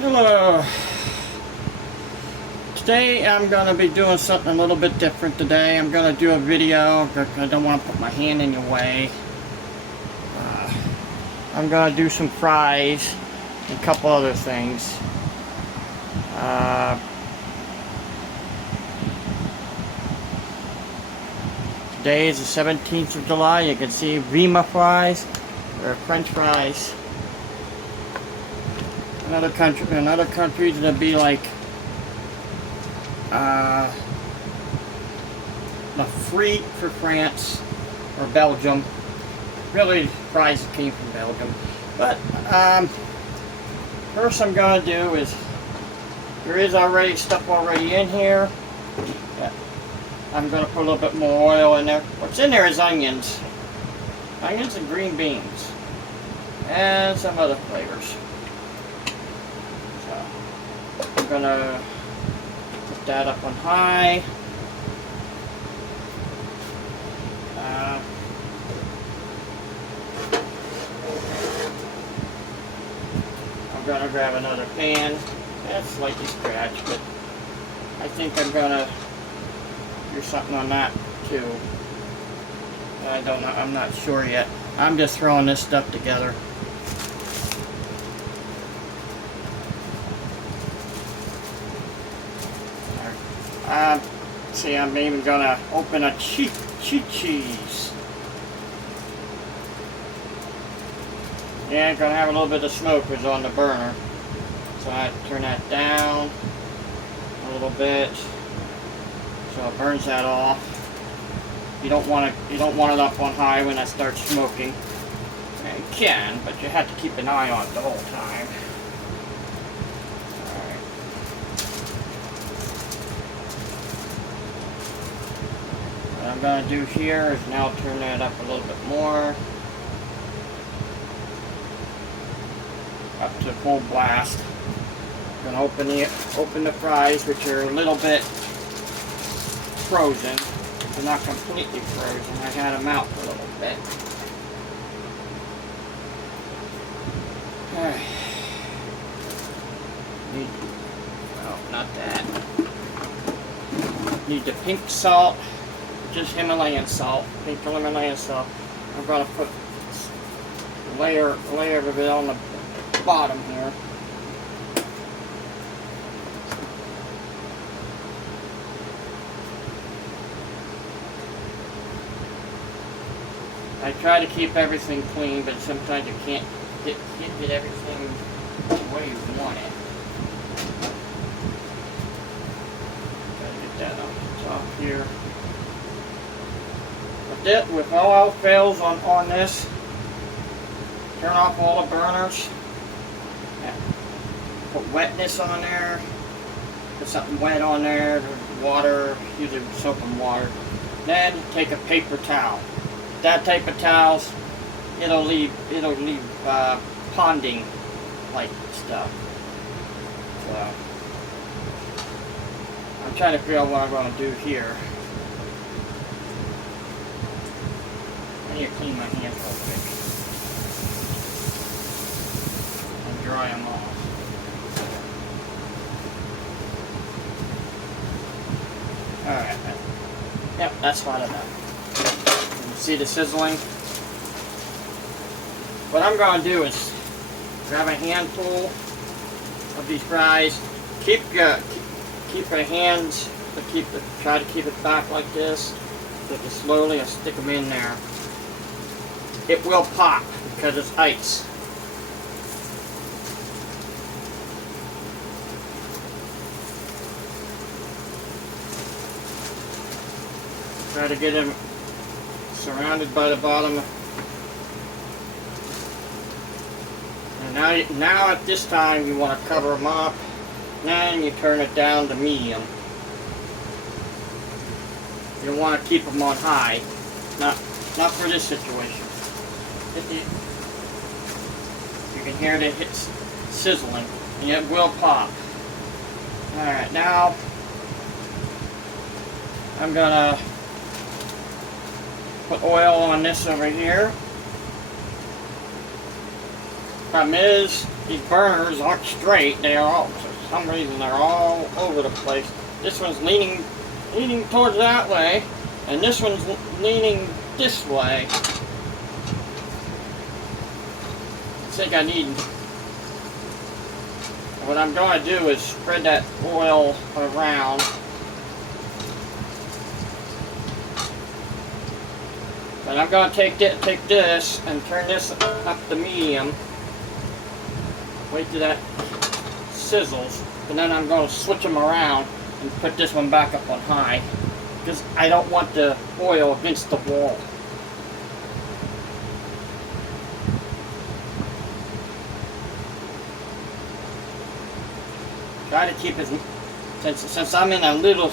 Hello. Today I'm going to be doing something a little bit different today. I'm going to do a video. I don't want to put my hand in your way. I'm going to do some fries and a couple other things. Today is the 17th of July. You can see Vima fries, or French fries. In other countries it'd be like the free for France or Belgium. Really, fries came from Belgium. But first I'm gonna do is there is already stuff already in here. Yeah. I'm gonna put a little bit more oil in there. What's in there is onions and green beans, and some other flavors. I'm gonna put that up on high. I'm gonna grab another pan. That's slightly scratched, but I think I'm gonna do something on that too. I don't know. I'm not sure yet. I'm just throwing this stuff together. See, I'm even gonna open a cheap cheese. Yeah, gonna have a little bit of smokers on the burner, so I have to turn that down a little bit so it burns that off. You don't want it up on high when I start smoking. You can, but you have to keep an eye on it the whole time. What I'm going to do here is now turn that up a little bit more, up to full blast. I'm going to open the fries, which are a little bit frozen. They're not completely frozen. I had them out for a little bit. Alright. Not that. Need the pink salt. Just Himalayan salt, pink Himalayan salt. I'm going to put a layer of it on the bottom here. I try to keep everything clean, but sometimes you can't get everything the way you want it. Gotta get that on the top here. With all else fails on this, turn off all the burners. Yeah. Put wetness on there. Put something wet on there. Water, usually soap and water. Then take a paper towel. That type of towels, it'll leave ponding like stuff. So I'm trying to figure out what I'm going to do here. I need to clean my hands real quick and dry them off. Alright. Yep, that's fine enough. You see the sizzling? What I'm going to do is grab a handful of these fries. Keep your hands, but try to keep it back like this. Take it slowly and stick them in there. It will pop because it's ice. Try to get them surrounded by the bottom. And now at this time you want to cover them up. Then you turn it down to medium. You don't want to keep them on high. Not for this situation. You can hear it sizzling, and it will pop. Alright, now I'm gonna put oil on this over here. Problem is, these burners aren't straight. They are all, for some reason, they're all over the place. This one's leaning towards that way, and this one's leaning this way. I think I need. What I'm going to do is spread that oil around. And I'm going to take this and turn this up to medium. Wait till that sizzles. And then I'm going to switch them around and put this one back up on high. Because I don't want the oil against the wall. Try to keep it, since I'm in a little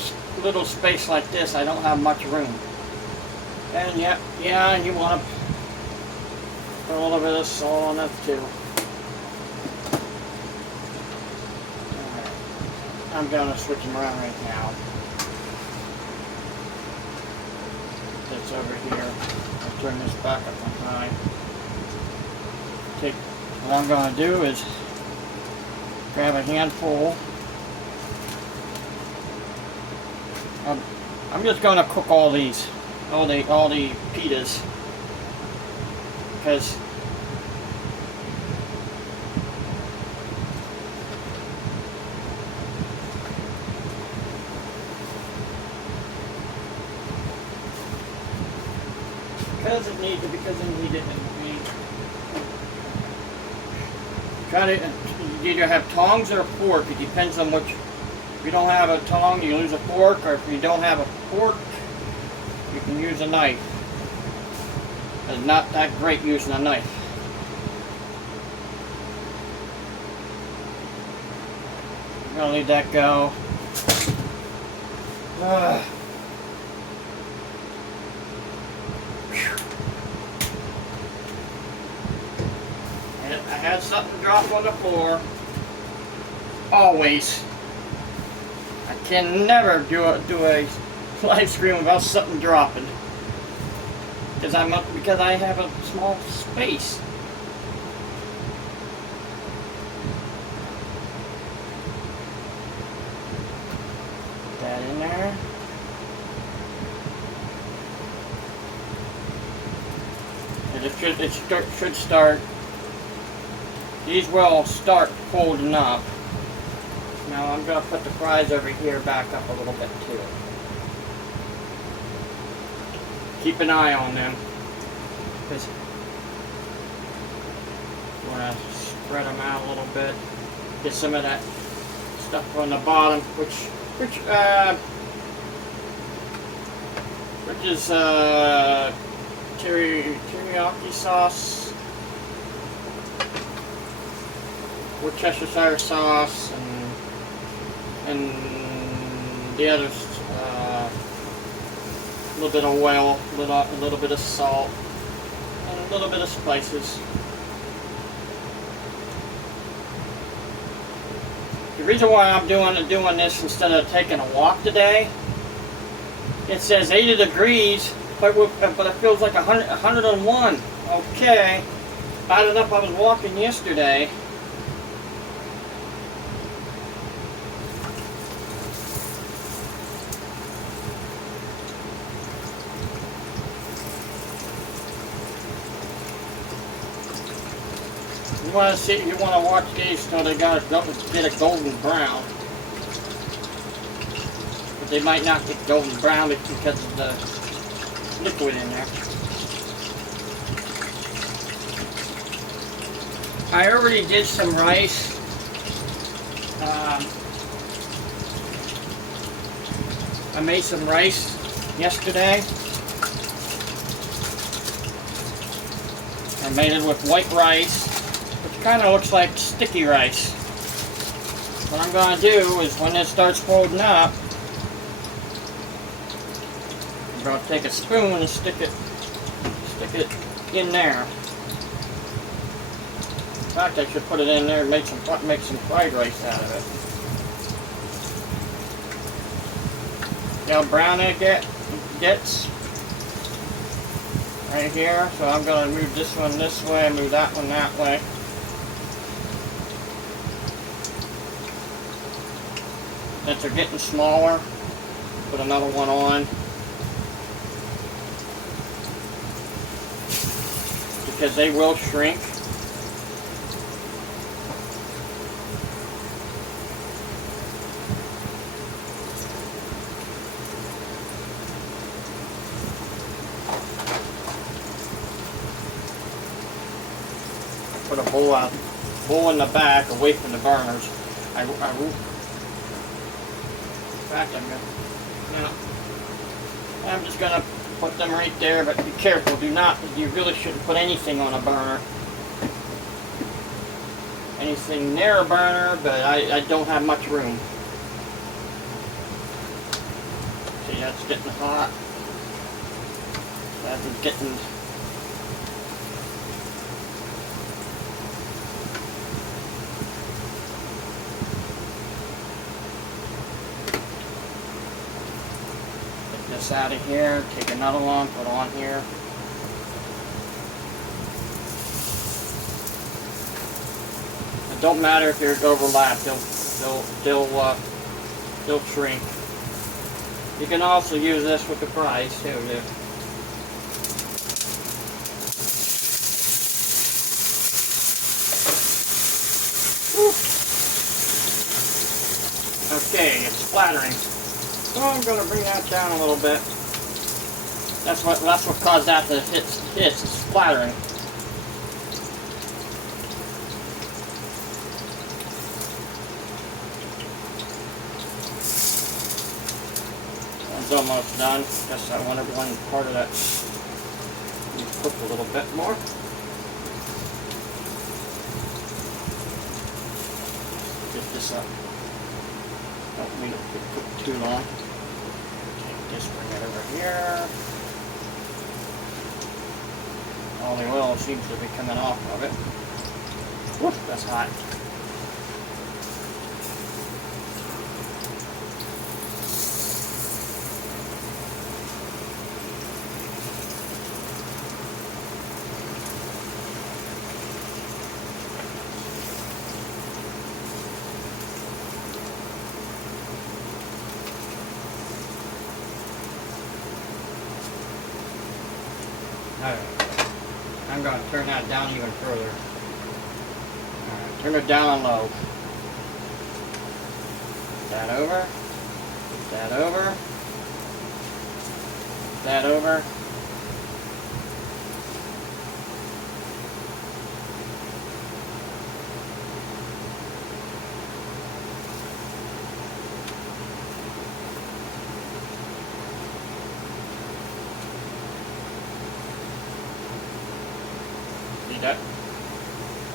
space like this, I don't have much room. And yeah, you want to put a little bit of salt on that too. Alright. I'm going to switch them around right now. That's over here. I'll turn this back up on high. What I'm going to do is grab a handful. I'm just going to cook all the pitas, because it needs it. Try to either have tongs or a fork. It depends on which. If you don't have a tong, you use a fork, or if you don't have a fork, you can use a knife. It's not that great using a knife. I'm gonna leave that go. I had something drop on the floor. Always. I can never do a live stream without something dropping. Because I have a small space. Put that in there. And it should start. These will start folding up. Now I'm going to put the fries over here back up a little bit too. Keep an eye on them. Because you want to spread them out a little bit. Get some of that stuff on the bottom, which is teriyaki sauce. Worcestershire sauce and the others, a little bit of oil, a little bit of salt, and a little bit of spices. The reason why I'm doing this instead of taking a walk today, it says 80 degrees, but it feels like 101. Okay, bad enough I was walking yesterday. You want to watch these till they get a golden brown. But they might not get golden brown because of the liquid in there. I already did some rice. I made some rice yesterday. I made it with white rice. Kind of looks like sticky rice. What I'm going to do is when it starts folding up, I'm going to take a spoon and stick it in there. In fact, I should put it in there and make some fried rice out of it. See how brown it gets right here. So I'm going to move this one this way, move that one that way. Since they're getting smaller, put another one on. Because they will shrink. Put a bowl in the back away from the burners. In fact, I'm just gonna put them right there, but be careful. You really shouldn't put anything on a burner. Anything near a burner, but I don't have much room. See, that's getting hot. That's getting... This out of here, take another one, put on here. It don't matter if they're overlapped; they'll shrink. You can also use this with the fries too. Okay, it's splattering. So I'm going to bring that down a little bit. That's what caused that to hit. It's splattering. One's almost done. Guess I want one part of that to cook a little bit more. Get this up. Don't need it to cook too long. Just bring it over here. All the oil seems to be coming off of it. Whoop, that's hot. I'm going to turn that down even further. Alright, turn it down on low. That over. That over. That over.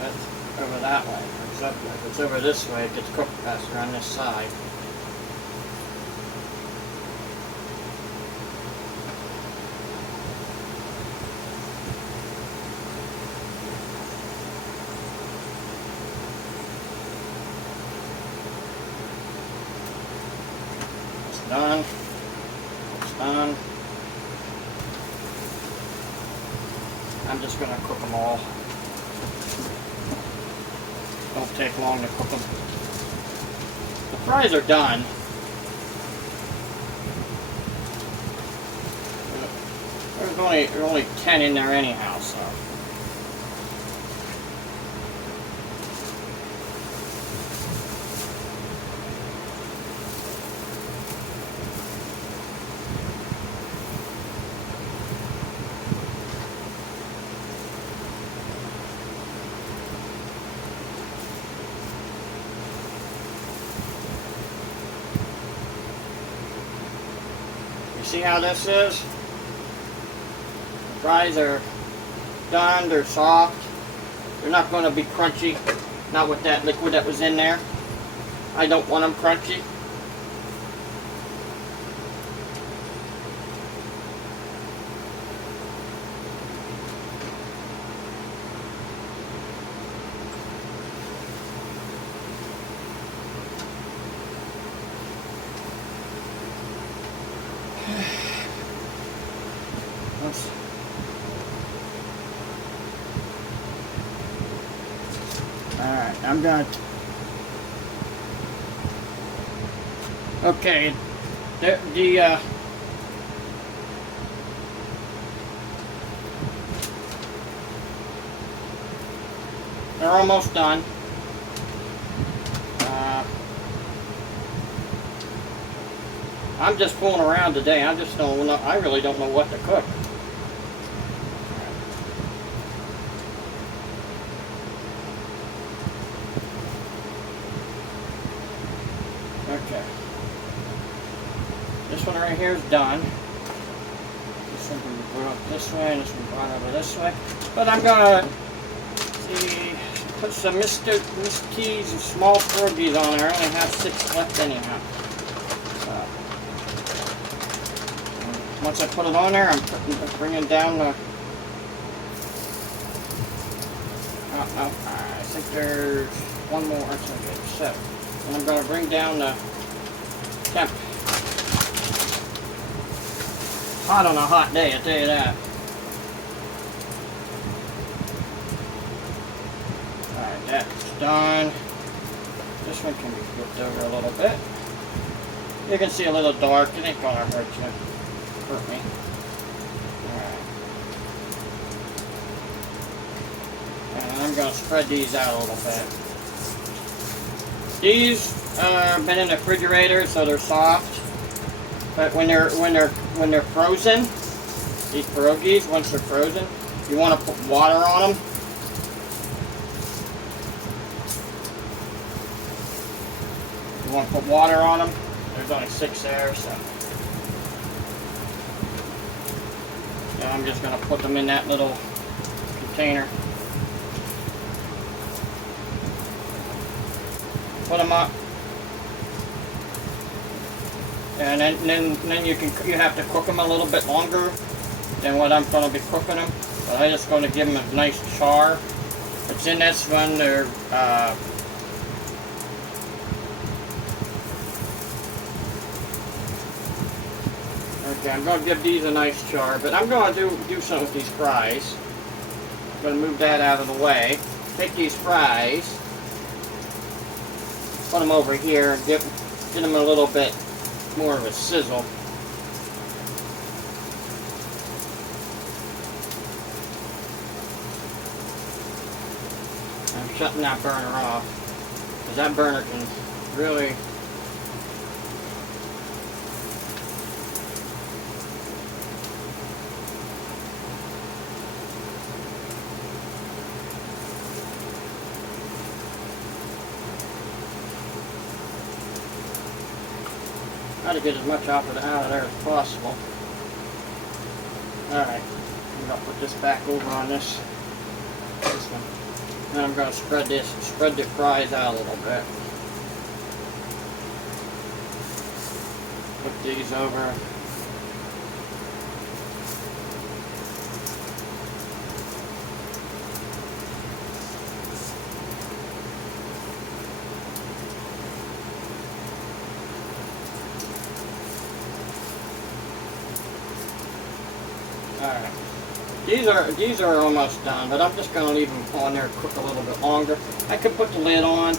That's over that way. If it's over this way, it gets cooked faster on this side. It's done. It's done. I'm just going to cook them all. Don't take long to cook them. The fries are done. There's only 10 in there anyhow, so. See how this is? The fries are done, they're soft. They're not going to be crunchy. Not with that liquid that was in there. I don't want them crunchy. Alright, I'm going to Okay, they're almost done. I'm just fooling around today. I really don't know what to cook. Okay. This one right here is done. This one can be brought up this way, and this one brought over this way. But I'm gonna put some Missed Teas and small perogies on there. I only have 6 left anyhow. Once I put it on there, I'm bringing down the. I think there's one more. That's okay, 7. And I'm going to bring down the temp. Hot on a hot day, I tell you that. Alright, that's done. This one can be flipped over a little bit. You can see a little dark. It ain't going to hurt you. Hurt me. Alright. And I'm going to spread these out a little bit. These been in the refrigerator, so they're soft. But when they're frozen, these pierogies, once they're frozen, you want to put water on them. You want to put water on them. There's only 6 there, so. Yeah, I'm just going to put them in that little container. Put them up. And then you have to cook them a little bit longer than what I'm going to be cooking them. But I'm just going to give them a nice char. It's in this one. They're okay. I'm going to give these a nice char, but I'm going to do something with these fries. I'm going to move that out of the way. Take these fries, put them over here, and get them a little bit more of a sizzle. I'm shutting that burner off because that burner can really try to get as much out of there as possible. Alright, I'm going to put this back over on this one. Then I'm going to spread the fries out a little bit. Put these over. Alright, these are almost done, but I'm just going to leave them on there to cook a little bit longer. I could put the lid on,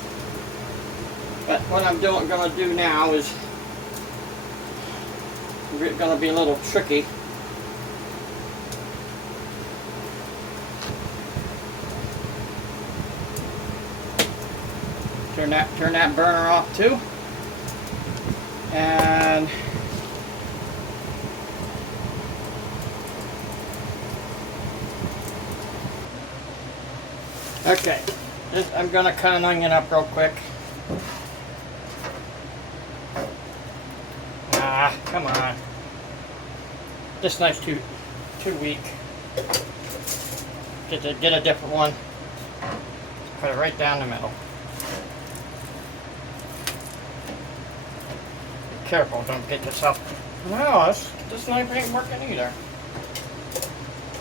but what I'm going to do now is going to be a little tricky. Turn that burner off too, and okay, I'm going to cut an onion up real quick. Ah, come on. This knife's too weak. Get a different one. Put it right down the middle. Be careful, don't get yourself. No, this knife ain't working either.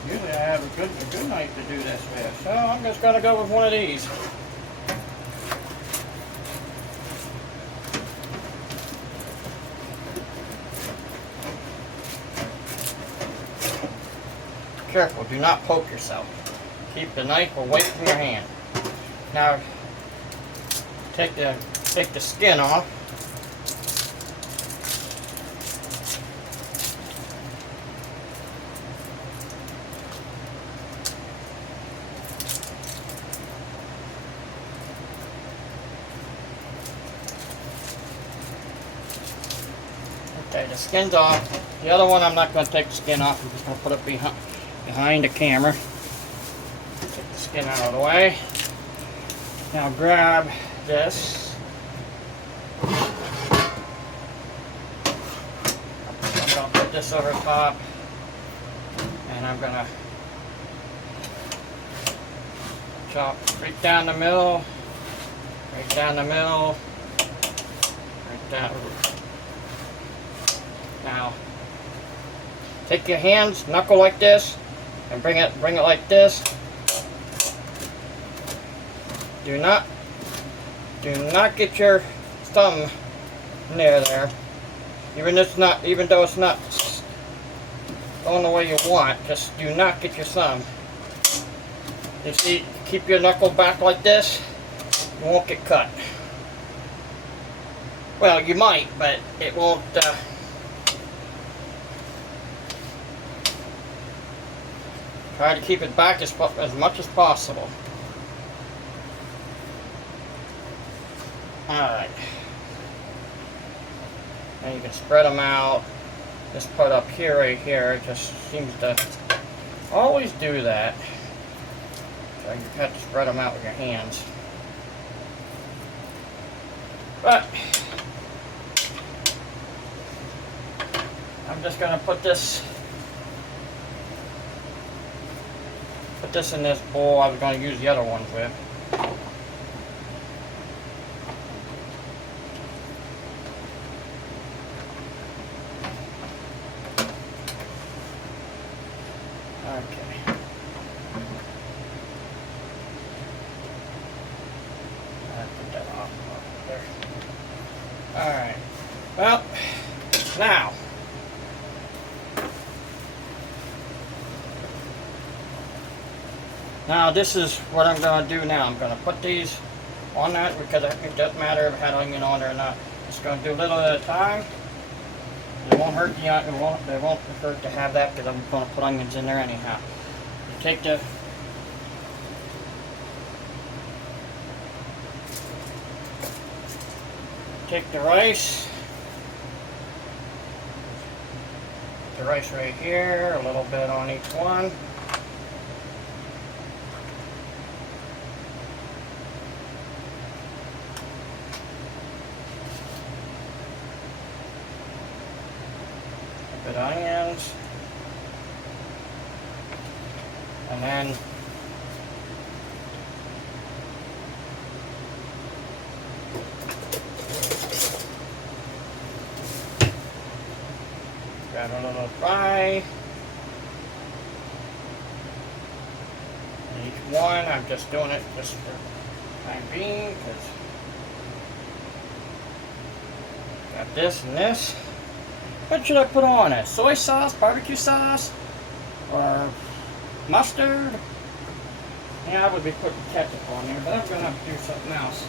Usually I have a good knife to do this with, so I'm just going to go with one of these. Careful, do not poke yourself. Keep the knife away from your hand. Now, take the skin off. Okay, the skin's off. The other one I'm not going to take the skin off. I'm just going to put it behind the camera. Take the skin out of the way. Now grab this. I'm going to put this over top. And I'm going to chop right down the middle. Right down the middle. Right down. Now, take your hands, knuckle like this, and bring it like this. Do not get your thumb near there. Even though it's not going the way you want, just do not get your thumb. You see, keep your knuckle back like this, you won't get cut. Well, you might, but it won't. Try to keep it back as much as possible. Alright. Now you can spread them out. This part up here, right here, it just seems to always do that. So you have to spread them out with your hands. But I'm just going to put this in this bowl I was going to use the other ones with. Okay. I'll put that off there. Alright. Well, now. Now this is what I'm going to do now. I'm going to put these on that because it doesn't matter if I had onion on there or not. Just going to do a little at a time. It won't hurt it won't hurt to have that because I'm going to put onions in there anyhow. You take the rice. The rice right here, a little bit on each one. Onions, and then grab a little fry. Each one, I'm just doing it just for time being because got this and this. What should I put on it? Soy sauce, barbecue sauce, or mustard? Yeah, I would be putting ketchup on there, but I'm going to have to do something else.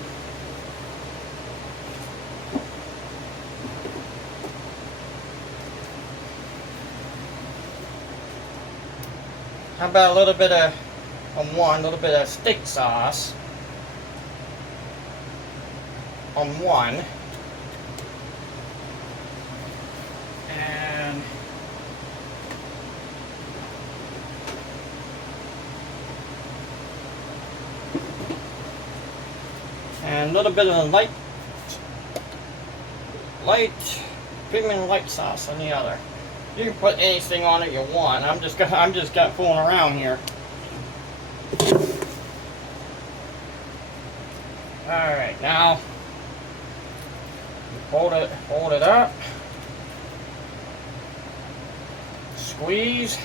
How about a little bit of steak sauce on one. And a little bit of light premium light sauce on the other. You can put anything on it you want. I'm just fooling around here. All right, now hold it up. Squeeze.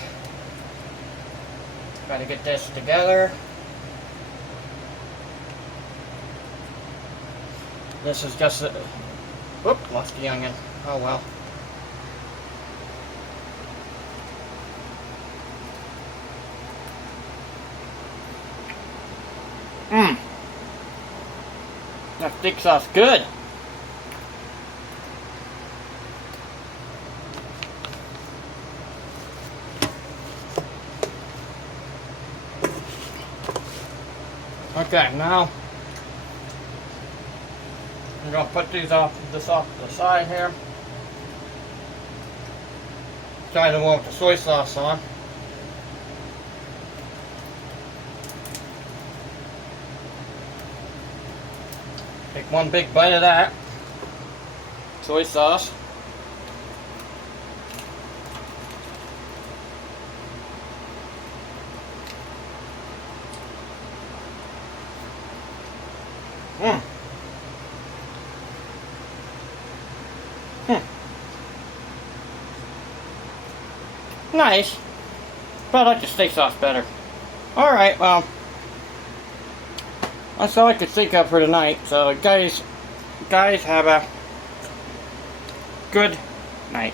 Got to get this together. This is just a... Whoop, lost the onion. Oh well. That steak sauce good. Okay, now I'm going to put this off to the side here. Starting the one with the soy sauce on. Take one big bite of that soy sauce. Mmm. Nice, but I like the steak sauce better. Alright, well, that's all I could think of for tonight. So guys have a good night.